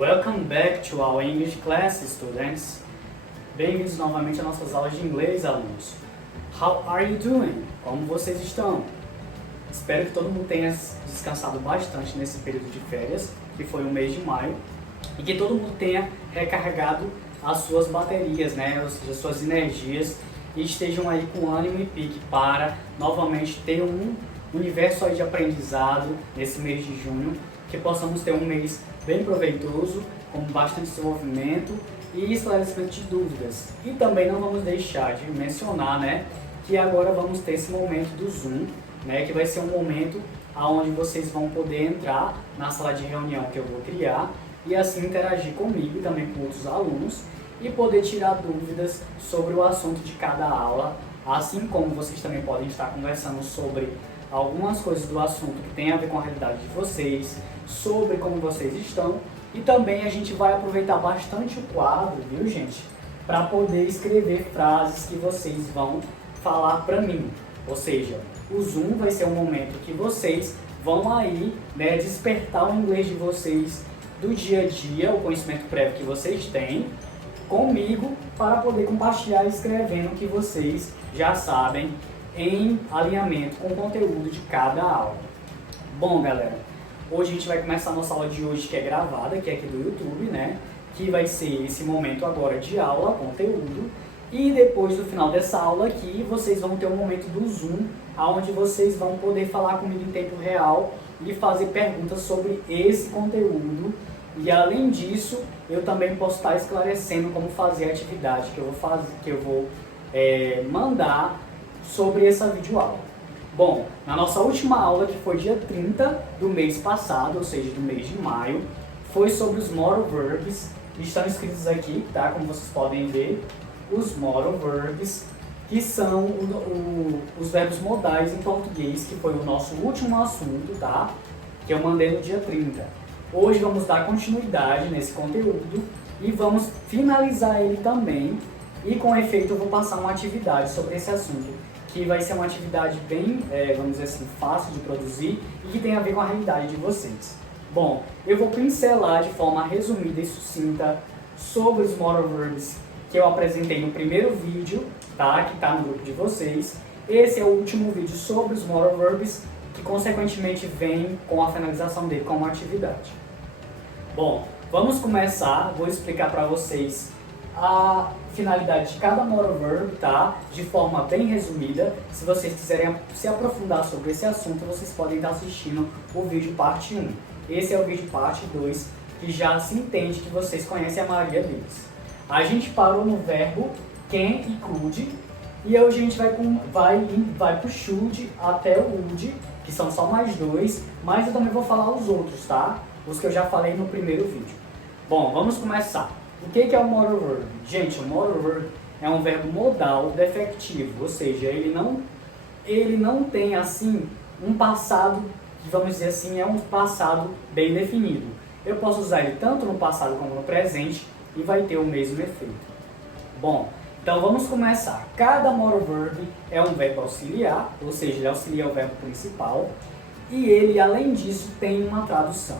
Welcome back to our English class, students. Bem-vindos novamente às nossas aulas de inglês, alunos. How are you doing? Como vocês estão? Espero que todo mundo tenha descansado bastante nesse período de férias, que foi o mês de maio, e que todo mundo tenha recarregado as suas baterias, né? Ou seja, as suas energias, e estejam aí com ânimo e pique para novamente ter um universo aí de aprendizado nesse mês de junho, que possamos ter um mês bem proveitoso, com bastante desenvolvimento e esclarecimento de dúvidas. E também não vamos deixar de mencionar, né, que agora vamos ter esse momento do Zoom, né, que vai ser um momento onde vocês vão poder entrar na sala de reunião que eu vou criar e assim interagir comigo e também com outros alunos e poder tirar dúvidas sobre o assunto de cada aula, assim como vocês também podem estar conversando sobre algumas coisas do assunto que tem a ver com a realidade de vocês, sobre como vocês estão, e também a gente vai aproveitar bastante o quadro, viu, gente, para poder escrever frases que vocês vão falar para mim. Ou seja, o Zoom vai ser um momento que vocês vão aí, né, despertar o inglês de vocês do dia a dia, o conhecimento prévio que vocês têm comigo, para poder compartilhar escrevendo o que vocês já sabem em alinhamento com o conteúdo de cada aula. Bom, galera, hoje a gente vai começar a nossa aula de hoje, que é gravada, que é aqui do YouTube, né? Que vai ser esse momento agora de aula, conteúdo. E depois do final dessa aula aqui, vocês vão ter um momento do Zoom, onde vocês vão poder falar comigo em tempo real e fazer perguntas sobre esse conteúdo. E além disso, eu também posso estar esclarecendo como fazer a atividade que eu vou mandar sobre essa videoaula. Bom, na nossa última aula, que foi dia 30 do mês passado, ou seja, do mês de maio, foi sobre os moral verbs, que estão escritos aqui, tá? Como vocês podem ver, os moral verbs, que são os verbos modais em português, que foi o nosso último assunto, tá? Que eu mandei no dia 30. Hoje vamos dar continuidade nesse conteúdo e vamos finalizar ele também, e com efeito eu vou passar uma atividade sobre esse assunto, que vai ser uma atividade bem, vamos dizer assim, fácil de produzir e que tem a ver com a realidade de vocês. Bom, eu vou pincelar de forma resumida e sucinta sobre os moral verbs que eu apresentei no primeiro vídeo, tá? Que está no grupo de vocês. Esse é o último vídeo sobre os moral verbs, que consequentemente vem com a finalização dele como atividade. Bom, vamos começar, vou explicar para vocês a finalidade de cada moral verb, tá? De forma bem resumida. Se vocês quiserem se aprofundar sobre esse assunto, vocês podem estar assistindo o vídeo parte 1. Esse é o vídeo parte 2, que já se entende que vocês conhecem a maioria deles. A gente parou no verbo can e could, e hoje a gente vai pro should até o would, que são só mais dois, mas eu também vou falar os outros, tá? Os que eu já falei no primeiro vídeo. Bom, vamos começar. O que é o moral verb? Gente, o moral verb é um verbo modal defectivo, ou seja, ele não tem assim um passado, que vamos dizer assim, é um passado bem definido. Eu posso usar ele tanto no passado como no presente e vai ter o mesmo efeito. Bom, então vamos começar. Cada moral verb é um verbo auxiliar, ou seja, ele auxilia o verbo principal, e ele, além disso, tem uma tradução.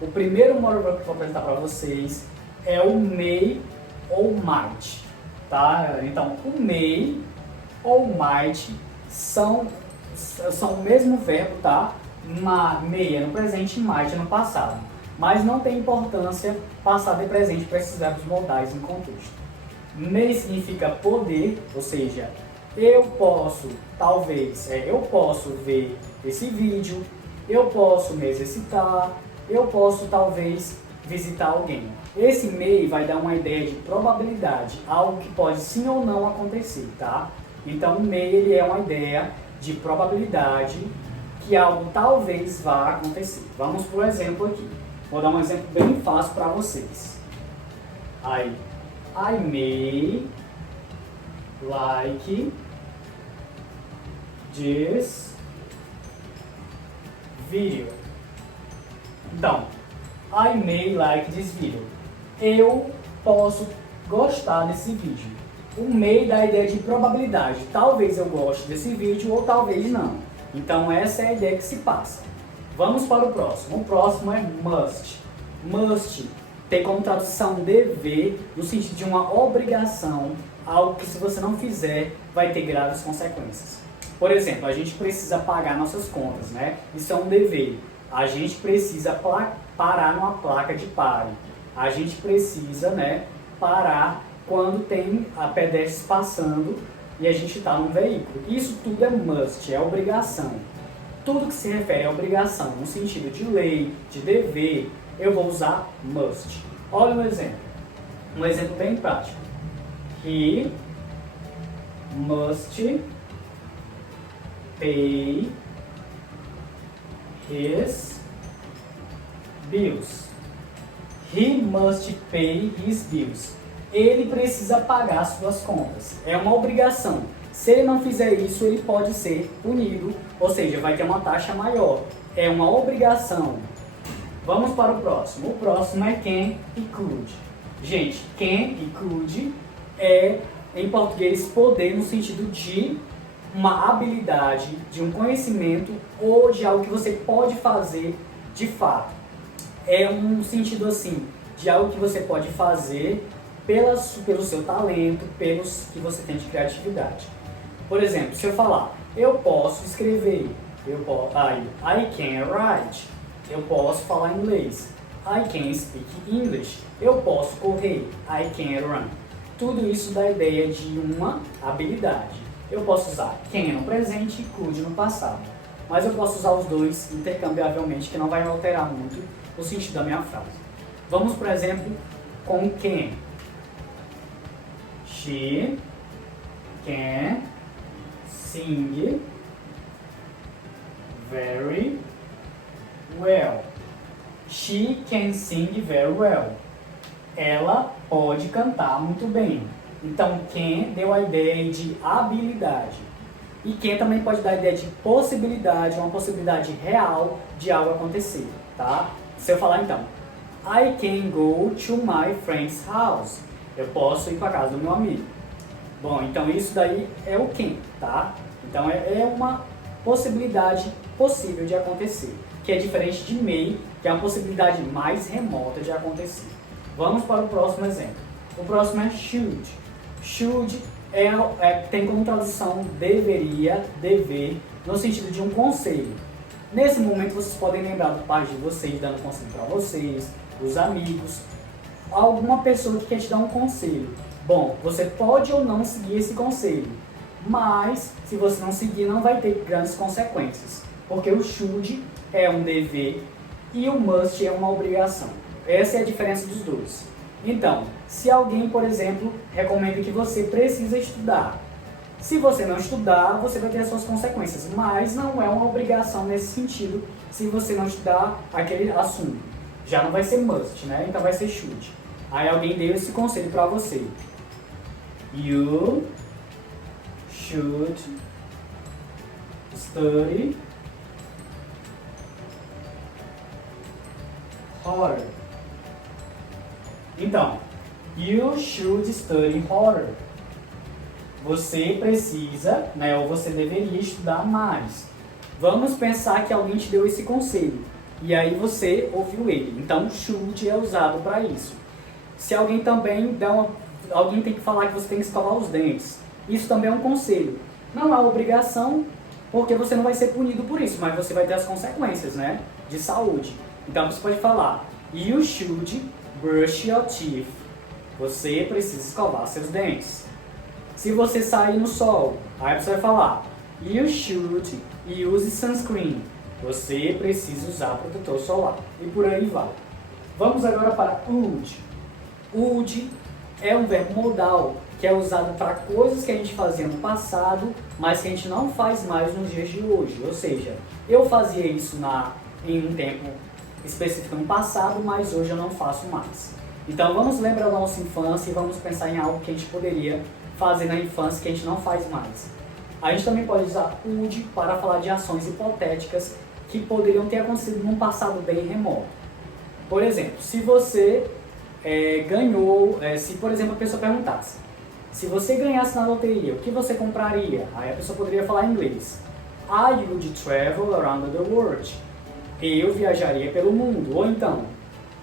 O primeiro moral verb que eu vou apresentar para vocês é o may ou might, tá? Então, o may ou might são o mesmo verbo, tá? May é no presente e might é no passado. Mas não tem importância passado e presente para esses verbos modais em contexto. May significa poder, ou seja, eu posso, talvez, eu posso ver esse vídeo, eu posso me exercitar, eu posso, talvez, visitar alguém. Esse may vai dar uma ideia de probabilidade, algo que pode sim ou não acontecer, tá? Então, o may ele é uma ideia de probabilidade que algo talvez vá acontecer. Vamos por exemplo aqui. Vou dar um exemplo bem fácil para vocês. I may like this video. Então, I may like this video. Eu posso gostar desse vídeo. O may dá a ideia de probabilidade. Talvez eu goste desse vídeo ou talvez não. Então essa é a ideia que se passa. Vamos para o próximo. O próximo é must. Must tem como tradução dever no sentido de uma obrigação, algo que se você não fizer vai ter graves consequências. Por exemplo, a gente precisa pagar nossas contas, né? Isso é um dever. A gente precisa parar numa placa de pare. A gente precisa, né, parar quando tem pedestres passando e a gente está num veículo. Isso tudo é must, é obrigação. Tudo que se refere a obrigação, no sentido de lei, de dever, eu vou usar must. Olha um exemplo bem prático. He must pay his bills. He must pay his bills. Ele precisa pagar suas contas. É uma obrigação. Se ele não fizer isso, ele pode ser punido, ou seja, vai ter uma taxa maior. É uma obrigação. Vamos para o próximo. O próximo é can e could. Gente, can e could é, em português, poder no sentido de uma habilidade, de um conhecimento ou de algo que você pode fazer de fato. É um sentido assim, de algo que você pode fazer pelo seu talento, pelos que você tem de criatividade. Por exemplo, se eu falar, eu posso escrever, I can write, eu posso falar inglês, I can speak English, eu posso correr, I can run. Tudo isso dá a ideia de uma habilidade. Eu posso usar can no presente e could no passado, mas eu posso usar os dois intercambiavelmente, que não vai alterar muito o sentido da minha frase. Vamos, por exemplo, com can. She can sing very well. She can sing very well. Ela pode cantar muito bem. Então, can deu a ideia de habilidade. E can também pode dar a ideia de possibilidade, uma possibilidade real de algo acontecer, tá? Se eu falar então, I can go to my friend's house. Eu posso ir para casa do meu amigo. Bom, então isso daí é o can, tá? Então é uma possibilidade possível de acontecer, que é diferente de may, que é uma possibilidade mais remota de acontecer. Vamos para o próximo exemplo. O próximo é should. Should tem como tradução deveria, dever, no sentido de um conselho. Nesse momento vocês podem lembrar do pai de vocês dando conselho para vocês, os amigos, alguma pessoa que quer te dar um conselho. Bom, você pode ou não seguir esse conselho, mas se você não seguir não vai ter grandes consequências, porque o should é um dever e o must é uma obrigação. Essa é a diferença dos dois. Então, se alguém, por exemplo, recomenda que você precisa estudar, se você não estudar, você vai ter as suas consequências, mas não é uma obrigação nesse sentido se você não estudar aquele assunto. Já não vai ser must, né? Então vai ser should. Aí alguém deu esse conselho para você. You should study harder. Então, you should study harder. Você precisa, né, ou você deveria estudar mais. Vamos pensar que alguém te deu esse conselho e aí você ouviu ele. Então, should é usado para isso. Se alguém também alguém tem que falar que você tem que escovar os dentes, isso também é um conselho. Não é obrigação, porque você não vai ser punido por isso, mas você vai ter as consequências, né, de saúde. Então, você pode falar, you should brush your teeth. Você precisa escovar seus dentes. Se você sair no sol, aí você vai falar, you should use sunscreen. Você precisa usar protetor solar. E por aí vai. Vamos agora para would. Would é um verbo modal que é usado para coisas que a gente fazia no passado, mas que a gente não faz mais nos dias de hoje. Ou seja, eu fazia isso em um tempo específico no passado, mas hoje eu não faço mais. Então vamos lembrar da nossa infância e vamos pensar em algo que a gente poderia fazer na infância que a gente não faz mais. A gente também pode usar would para falar de ações hipotéticas que poderiam ter acontecido num passado bem remoto. Por exemplo, se você ganhou, se por exemplo a pessoa perguntasse, se você ganhasse na loteria, o que você compraria? Aí a pessoa poderia falar em inglês. I would travel around the world. Eu viajaria pelo mundo. Ou então,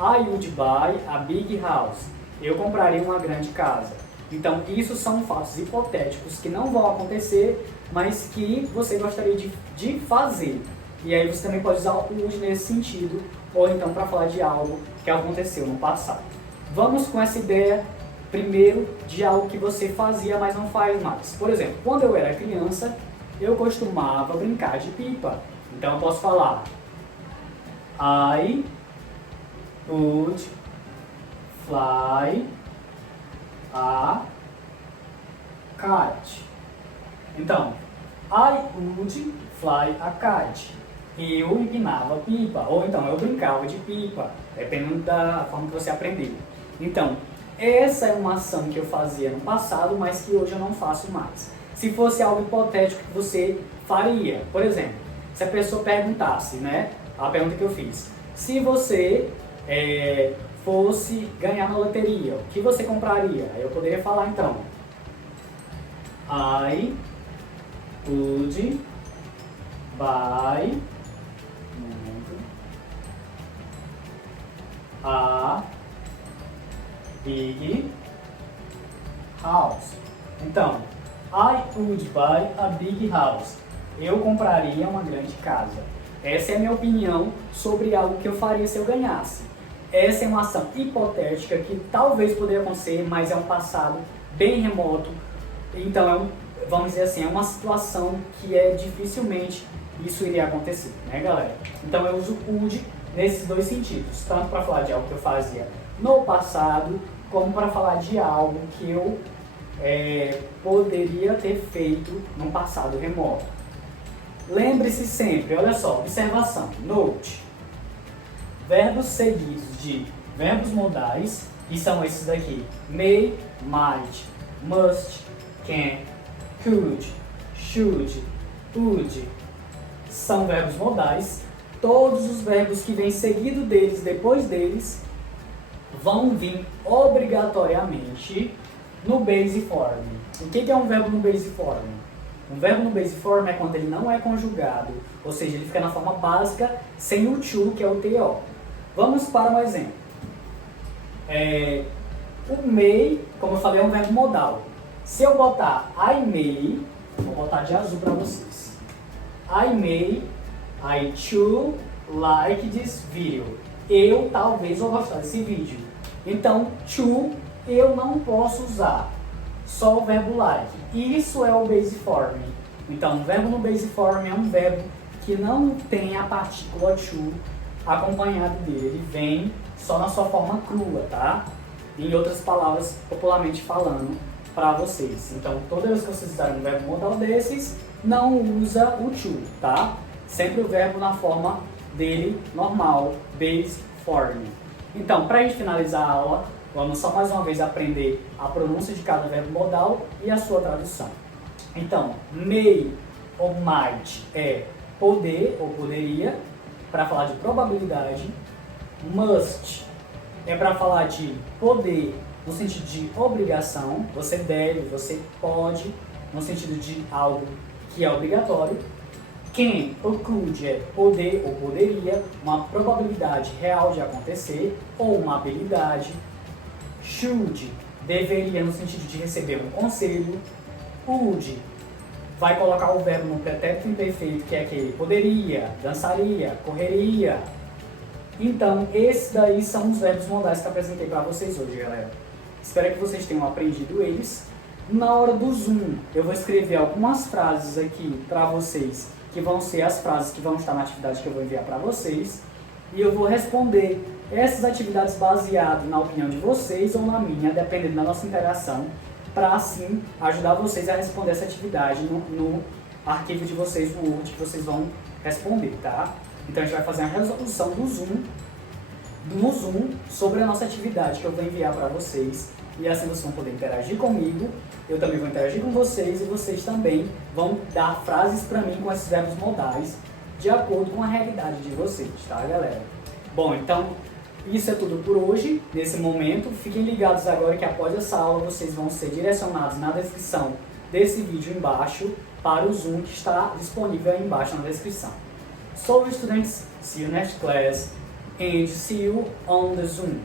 I would buy a big house. Eu compraria uma grande casa. Então, isso são fatos hipotéticos que não vão acontecer, mas que você gostaria de fazer. E aí você também pode usar o would nesse sentido, ou então para falar de algo que aconteceu no passado. Vamos com essa ideia, primeiro, de algo que você fazia, mas não faz mais. Por exemplo, quando eu era criança, eu costumava brincar de pipa. Então eu posso falar I would fly a kite. Então, I would fly a kite. Eu empinava pipa, ou então eu brincava de pipa, dependendo da forma que você aprendeu. Então, essa é uma ação que eu fazia no passado, mas que hoje eu não faço mais. Se fosse algo hipotético que você faria, por exemplo, se a pessoa perguntasse, né, a pergunta que eu fiz, se você fosse ganhar na loteria, o que você compraria? Aí eu poderia falar então, I would buy a big house. Então, I would buy a big house. Eu compraria uma grande casa. Essa é a minha opinião sobre algo que eu faria se eu ganhasse. Essa é uma ação hipotética que talvez poderia acontecer, mas é um passado bem remoto. Então, vamos dizer assim, é uma situação que dificilmente isso iria acontecer, né, galera? Então, eu uso would nesses dois sentidos, tanto para falar de algo que eu fazia no passado, como para falar de algo que eu poderia ter feito num passado remoto. Lembre-se sempre, olha só, observação, note, verbos seguidos de verbos modais, que são esses daqui, may, might, must, can, could, should, would, são verbos modais. Todos os verbos que vêm seguido deles, depois deles, vão vir obrigatoriamente no base form. O que é um verbo no base form? Um verbo no base form é quando ele não é conjugado, ou seja, ele fica na forma básica, sem o to, que é o to. Vamos para um exemplo. O may, como eu falei, é um verbo modal. Se eu botar I may, vou botar de azul para vocês. I may, I too like this video. Eu talvez vou gostar desse vídeo. Então, to eu não posso usar. Só o verbo like. Isso é o base form. Então, o verbo no base form é um verbo que não tem a partícula to acompanhado dele. Ele vem só na sua forma crua, tá? Em outras palavras, popularmente falando, para vocês. Então, toda vez que vocês usarem um verbo modal desses, não usa o to, tá? Sempre o verbo na forma dele normal, base form. Então, para a gente finalizar a aula, vamos só mais uma vez aprender a pronúncia de cada verbo modal e a sua tradução. Então, may ou might é poder ou poderia, para falar de probabilidade. Must é para falar de poder no sentido de obrigação, você deve, você pode, no sentido de algo que é obrigatório. Can ou could é poder ou poderia, uma probabilidade real de acontecer ou uma habilidade. Should, deveria no sentido de receber um conselho. Would, vai colocar o verbo no pretérito imperfeito, que é aquele poderia, dançaria, correria. Então, esses daí são os verbos modais que eu apresentei para vocês hoje, galera. Espero que vocês tenham aprendido eles. Na hora do Zoom, eu vou escrever algumas frases aqui para vocês, que vão ser as frases que vão estar na atividade que eu vou enviar para vocês. E eu vou responder essas atividades baseado na opinião de vocês ou na minha, dependendo da nossa interação, para assim ajudar vocês a responder essa atividade no arquivo de vocês, no Word, que vocês vão responder, tá? Então a gente vai fazer a resolução do Zoom, no Zoom, sobre a nossa atividade que eu vou enviar para vocês. E assim vocês vão poder interagir comigo, eu também vou interagir com vocês e vocês também vão dar frases para mim com esses verbos modais, de acordo com a realidade de vocês, tá, galera? Bom, então isso é tudo por hoje, nesse momento. Fiquem ligados agora que após essa aula vocês vão ser direcionados na descrição desse vídeo embaixo para o Zoom que está disponível aí embaixo na descrição. So students, see you next class. and see you on the Zoom.